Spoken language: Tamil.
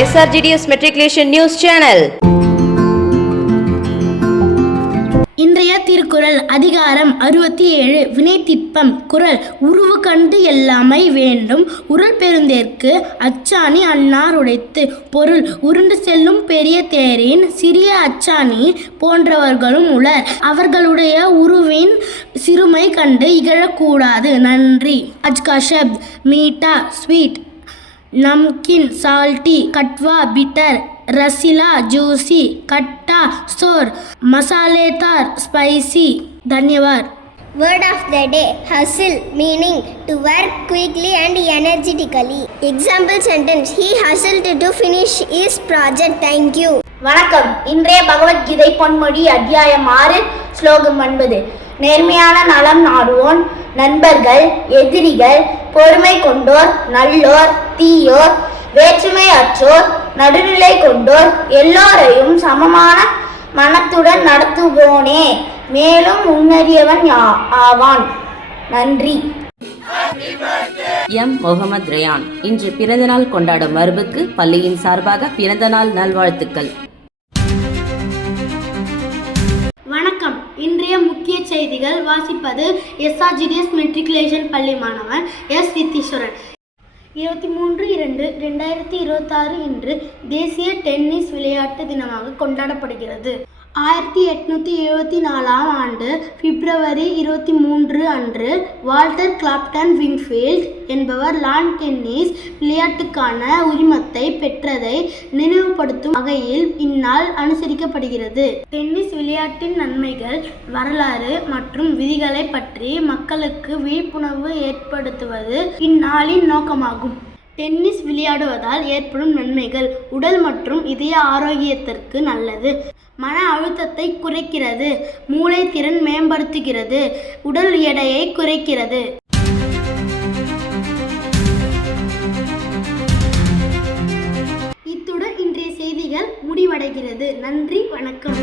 SRGDS Matriculation News Channel. இன்றைய திருக்குறள் அதிகாரம் 67 வினைத்திட்பம். குறள் உருவு கண்டு எல்லாமை வேண்டும் உருள் பெருந்தேற்கு அச்சாணி அன்னார் உடைத்து. பொருள் உருண்டு செல்லும் பெரிய தேரின் சிறிய அச்சாணி போன்றவர்களும் உளர். அவர்களுடைய உருவின் சிறுமை கண்டு இகழக்கூடாது. நன்றி. அஜ்கா ஷப்த் மீட்டா ஸ்வீட், नमकीन साल्टी, कटवा बिटर, रसीला जूसी, खट्टा सोर, मसालेदार स्पाइसी. धन्यवाद. Word of the day: hustle, meaning to work quickly and energetically. Example sentence: He hustled to finish his project. Thank you. வணக்கம். இன்றைய பகவத்கீதை பொன்மொழி அத்தியாயம் 6 ஸ்லோகம் 9. நேர்மையான நலம் நாடுவோன் நண்பர்கள் எதிரிகள் பொறுமை கொண்டோர் நல்லோர் தீயோர் வேற்றுமை அற்றோர் நடுநிலை கொண்டோர் எல்லோரையும் சமமான மனத்துடன் நடத்துவோனே மேலும் முன்னறியவன் ஆவான். நன்றி. எம் முகமது ரயான் இன்று பிறந்தநாள் கொண்டாடும் மருபுக்கு பள்ளியின் சார்பாக பிறந்தநாள் நல்வாழ்த்துக்கள். வணக்கம். இன்றைய முக்கிய செய்திகள் வாசிப்பது SRGDS மெட்ரிகுலேஷன் பள்ளி மாணவன் எஸ் நித்தீஸ்வரன். 23/2/2026 இன்று தேசிய டென்னிஸ் விளையாட்டு தினமாக கொண்டாடப்படுகிறது. 1874 ஆண்டு பிப்ரவரி 23 அன்று வால்டர் கிளாப்டன் விங்ஃபீல்ட் என்பவர் லான் டென்னிஸ் விளையாட்டுக்கான உரிமத்தை பெற்றதை நினைவுபடுத்தும் வகையில் இந்நாள் அனுசரிக்கப்படுகிறது. டென்னிஸ் விளையாட்டின் நன்மைகள், வரலாறு மற்றும் விதிகளை பற்றி மக்களுக்கு விழிப்புணர்வு ஏற்படுத்துவது இந்நாளின் நோக்கமாகும். டென்னிஸ் விளையாடுவதால் ஏற்படும் நன்மைகள்: உடல் மற்றும் இதய ஆரோக்கியத்திற்கு நல்லது, மன அழுத்தத்தை குறைக்கிறது, மூளை திறன் மேம்படுத்துகிறது, உடல் எடையை குறைக்கிறது. இத்துடன் இன்றைய செய்திகள் முடிவடைகிறது. நன்றி, வணக்கம்.